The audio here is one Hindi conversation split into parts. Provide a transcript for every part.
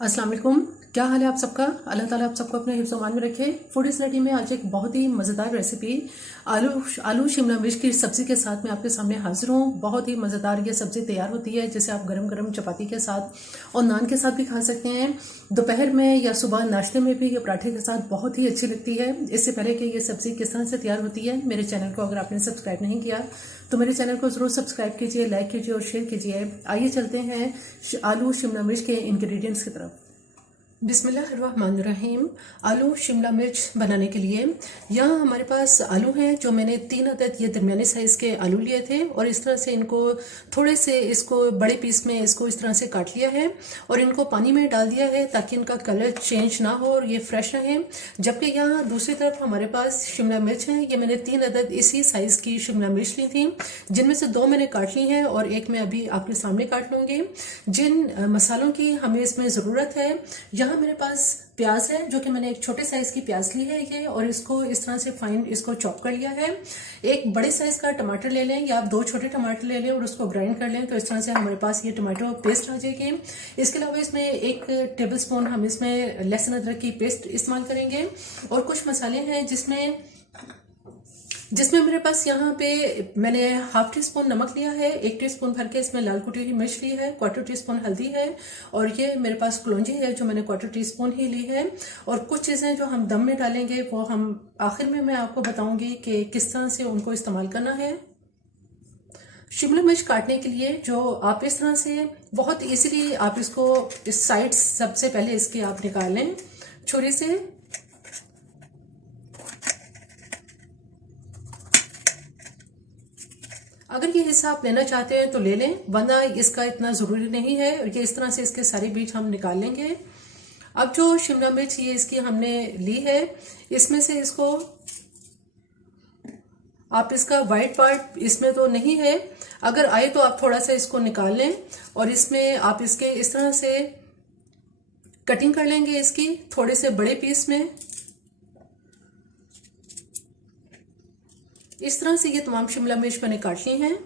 अस्सलाम वालेकुम। क्या हाल है आप सबका? अल्लाह ताला आप सबको अपने हिफ्ज़ मान में रखे। फूड स्टडी में आज एक बहुत ही मज़ेदार रेसिपी आलू शिमला मिर्च की सब्ज़ी के साथ मैं आपके सामने हाजिर हूँ। बहुत ही मज़ेदार ये सब्ज़ी तैयार होती है, जिसे आप गरम गरम चपाती के साथ और नान के साथ भी खा सकते हैं। दोपहर में या सुबह नाश्ते में भी ये पराठे के साथ बहुत ही अच्छी लगती है। इससे पहले कि ये सब्ज़ी किस तरह से तैयार होती है, मेरे चैनल को अगर आपने सब्सक्राइब नहीं किया तो मेरे चैनल को ज़रूर सब्सक्राइब कीजिए, लाइक कीजिए और शेयर कीजिए। आइए चलते हैं आलू शिमला मिर्च के इंग्रेडिएंट्स की तरफ। बिस्मिल्लाहिर्रहमानिर्रहीम। आलू शिमला मिर्च बनाने के लिए यहाँ हमारे पास आलू हैं, जो मैंने 3 अदद ये दरमियाने साइज़ के आलू लिए थे और इस तरह से इनको थोड़े से इसको बड़े पीस में इसको इस तरह से काट लिया है और इनको पानी में डाल दिया है ताकि इनका कलर चेंज ना हो और ये फ्रेश रहे। जबकि यहाँ दूसरी तरफ हमारे पास शिमला मिर्च है। ये मैंने 3 अदद इसी साइज़ की शिमला मिर्च ली थी, जिनमें से 2 मैंने काट ली हैं और एक मैं अभी आपके सामने काट लूँगी। जिन मसालों की हमें इसमें ज़रूरत है, यहाँ मेरे पास प्याज है, जो कि मैंने एक छोटे साइज की प्याज ली है ये, और इसको इस तरह से फाइन इसको चॉप कर लिया है। एक बड़े साइज का टमाटर ले लें या आप 2 छोटे टमाटर ले लें और उसको ग्राइंड कर लें, तो इस तरह से हमारे पास ये टमाटो पेस्ट आ जाएगी। इसके अलावा इसमें 1 टेबलस्पून हम इसमें लहसुन अदरक की पेस्ट इस्तेमाल करेंगे और कुछ मसाले हैं जिसमें मेरे पास यहाँ पे मैंने ½ टीस्पून नमक लिया है, 1 टीस्पून भर के इसमें लाल कुटी हुई मिर्च ली है, 1/4 टीस्पून हल्दी है और ये मेरे पास कलौंजी है जो मैंने 1/4 टीस्पून ही ली है। और कुछ चीज़ें जो हम दम में डालेंगे वो हम आखिर में मैं आपको बताऊंगी कि किस तरह से उनको इस्तेमाल करना है। शिमला मिर्च काटने के लिए जो आप इस तरह से बहुत ईजिली आप इसको इस साइड सबसे पहले इसके आप निकाल लें छुरी से। अगर ये हिस्सा आप लेना चाहते हैं तो ले लें, वरना इसका इतना ज़रूरी नहीं है। और ये इस तरह से इसके सारे बीज हम निकाल लेंगे। अब जो शिमला मिर्च ये इसकी हमने ली है, इसमें से इसको आप इसका वाइट पार्ट इसमें तो नहीं है, अगर आए तो आप थोड़ा सा इसको निकाल लें और इसमें आप इसके इस तरह से कटिंग कर लेंगे इसकी थोड़े से बड़े पीस में। इस तरह से ये तमाम शिमला मिर्च मैंने काट ली हैं।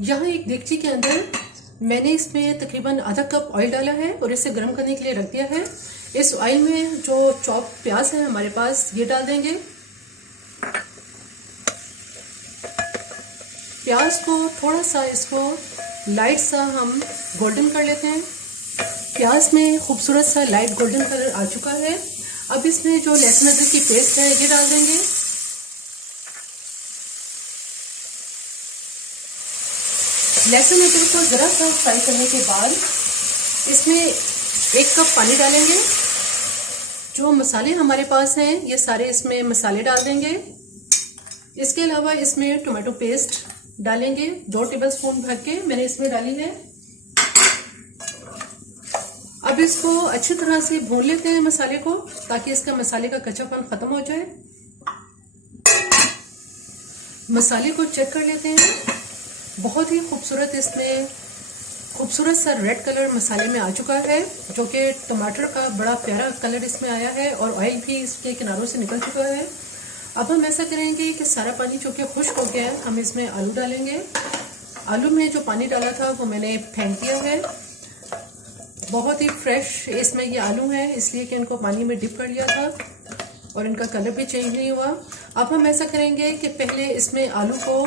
यहाँ एक देगची के अंदर मैंने इसमें तकरीबन आधा कप ऑयल डाला है और इसे गर्म करने के लिए रख दिया है। इस ऑयल में जो चॉप प्याज है हमारे पास, ये डाल देंगे। प्याज को थोड़ा सा इसको लाइट सा हम गोल्डन कर लेते हैं। प्याज में खूबसूरत सा लाइट गोल्डन कलर आ चुका है। अब इसमें जो लहसुन अदरक की पेस्ट है ये डाल देंगे। लहसुन अदरक को ज़रा सा फ्राई करने के बाद इसमें 1 कप पानी डालेंगे। जो मसाले हमारे पास हैं ये सारे इसमें मसाले डाल देंगे। इसके अलावा इसमें टोमेटो पेस्ट डालेंगे, 2 टेबलस्पून भर के मैंने इसमें डाली है। अब इसको अच्छी तरह से भून लेते हैं मसाले को, ताकि इसका मसाले का कच्चापन ख़त्म हो जाए। मसाले को चेक कर लेते हैं। बहुत ही खूबसूरत इसमें खूबसूरत सा रेड कलर मसाले में आ चुका है, जो कि टमाटर का बड़ा प्यारा कलर इसमें आया है और ऑयल भी इसके किनारों से निकल चुका है। अब हम ऐसा करेंगे कि सारा पानी जो कि खुश्क हो गया है, हम इसमें आलू डालेंगे। आलू में जो पानी डाला था वो मैंने फेंक दिया है। बहुत ही फ्रेश इसमें ये आलू है, इसलिए कि इनको पानी में डिप कर लिया था और इनका कलर भी चेंज नहीं हुआ। अब हम ऐसा करेंगे कि पहले इसमें आलू को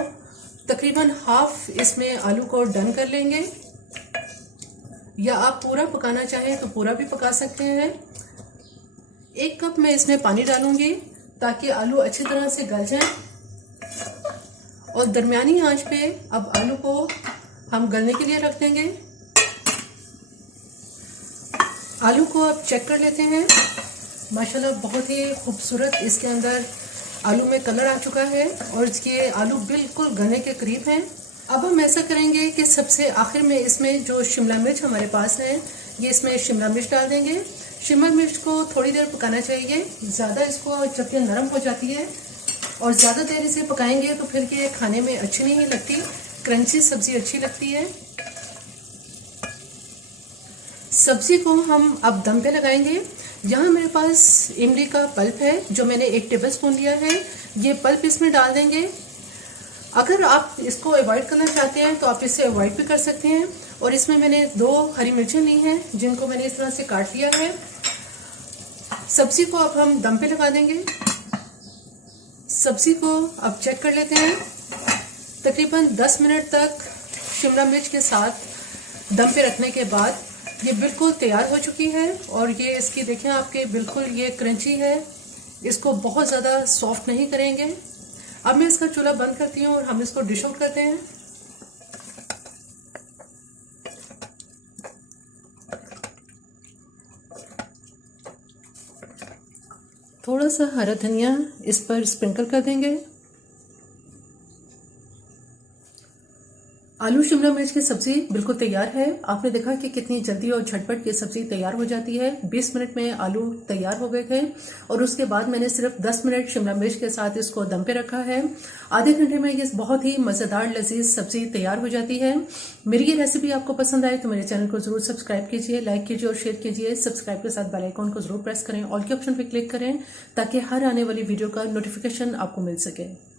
तकरीबन हाफ इसमें आलू को डन कर लेंगे, या आप पूरा पकाना चाहें तो पूरा भी पका सकते हैं। 1 कप मैं इसमें पानी डालूंगी ताकि आलू अच्छी तरह से गल जाएं और दरमियानी आंच पे अब आलू को हम गलने के लिए रख देंगे। आलू को अब चेक कर लेते हैं। माशाल्लाह बहुत ही खूबसूरत इसके अंदर आलू में कलर आ चुका है और इसके आलू बिल्कुल गलने के करीब हैं। अब हम ऐसा करेंगे कि सबसे आखिर में इसमें जो शिमला मिर्च हमारे पास है, ये इसमें शिमला मिर्च डाल देंगे। शिमला मिर्च को थोड़ी देर पकाना चाहिए, ज़्यादा इसको जब ये नरम हो जाती है और ज़्यादा देर इसे पकाएंगे तो फिर ये खाने में अच्छी नहीं लगती, क्रंची सब्ज़ी अच्छी लगती है। सब्ज़ी को हम अब दम पे लगाएंगे। यहाँ मेरे पास इमली का पल्प है, जो मैंने 1 टेबलस्पून लिया है। ये पल्प इसमें डाल देंगे। अगर आप इसको अवॉइड करना चाहते हैं तो आप इसे अवॉइड भी कर सकते हैं और इसमें मैंने 2 हरी मिर्चें ली हैं जिनको मैंने इस तरह से काट लिया है। सब्जी को अब हम दम पे लगा देंगे। सब्जी को अब चेक कर लेते हैं। तकरीबन 10 मिनट तक शिमला मिर्च के साथ दम पे रखने के बाद ये बिल्कुल तैयार हो चुकी है और ये इसकी देखें आपके बिल्कुल ये क्रंची है। इसको बहुत ज़्यादा सॉफ्ट नहीं करेंगे। अब मैं इसका चूल्हा बंद करती हूँ और हम इसको डिश आउट करते हैं। थोड़ा सा हरा धनिया इस पर स्प्रिंकल कर देंगे। आलू शिमला मिर्च की सब्जी बिल्कुल तैयार है। आपने देखा कि कितनी जल्दी और झटपट ये सब्जी तैयार हो जाती है। 20 मिनट में आलू तैयार हो गए थे और उसके बाद मैंने सिर्फ 10 मिनट शिमला मिर्च के साथ इसको दम पे रखा है। आधे घंटे में ये बहुत ही मजेदार लजीज सब्जी तैयार हो जाती है। मेरी ये रेसिपी आपको पसंद आए तो मेरे चैनल को जरूर सब्सक्राइब कीजिए, लाइक कीजिए और शेयर कीजिए। सब्सक्राइब के साथ बेल आइकॉन को जरूर प्रेस करें, ऑल के ऑप्शन पे क्लिक करें ताकि हर आने वाली वीडियो का नोटिफिकेशन आपको मिल सके।